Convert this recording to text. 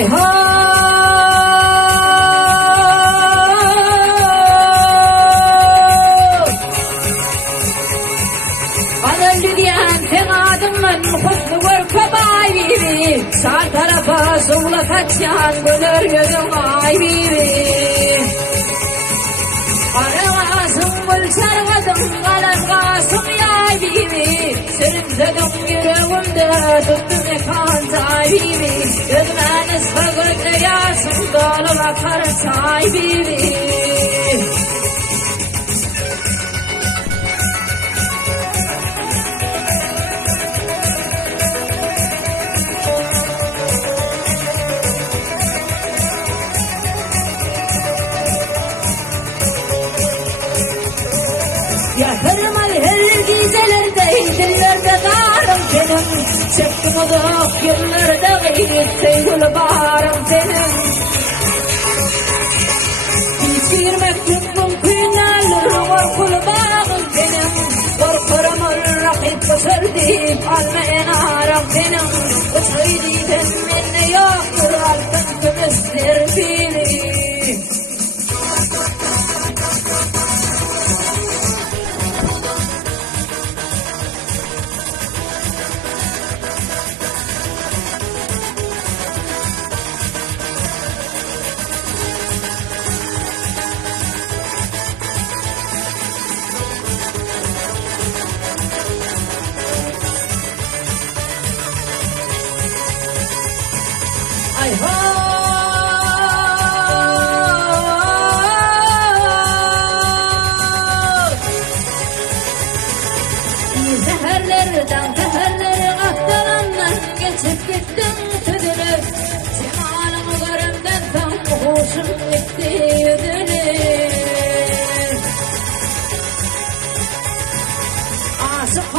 Ay ha. Sağ tarafa sola kaçan gönül gözüm ay bibi. Aramasın bul sarmadım kalamgasım ya bibi. Senin dedim yüreğimde tuttum ekan ay bibi. Gözüme ıska gözle yaşım dolu bakar ay bibi. Yatırmalı her gizelerde, dillerde darım senin. Çektim uzak yıllarda gayret seygül bağrım senin. Bir mektubun kıynalı korkulu bağım senin. Korkurum rakip köşerdi, almayın ağrım senin. Uçaydı benimle yoktur altın kümüsler biri. Ay ha. Zeherlerden zeherleri aktaranlar geçip gittim tüdülür. Cemalımı görümden tam hoşum gitti yüdülür. Aşık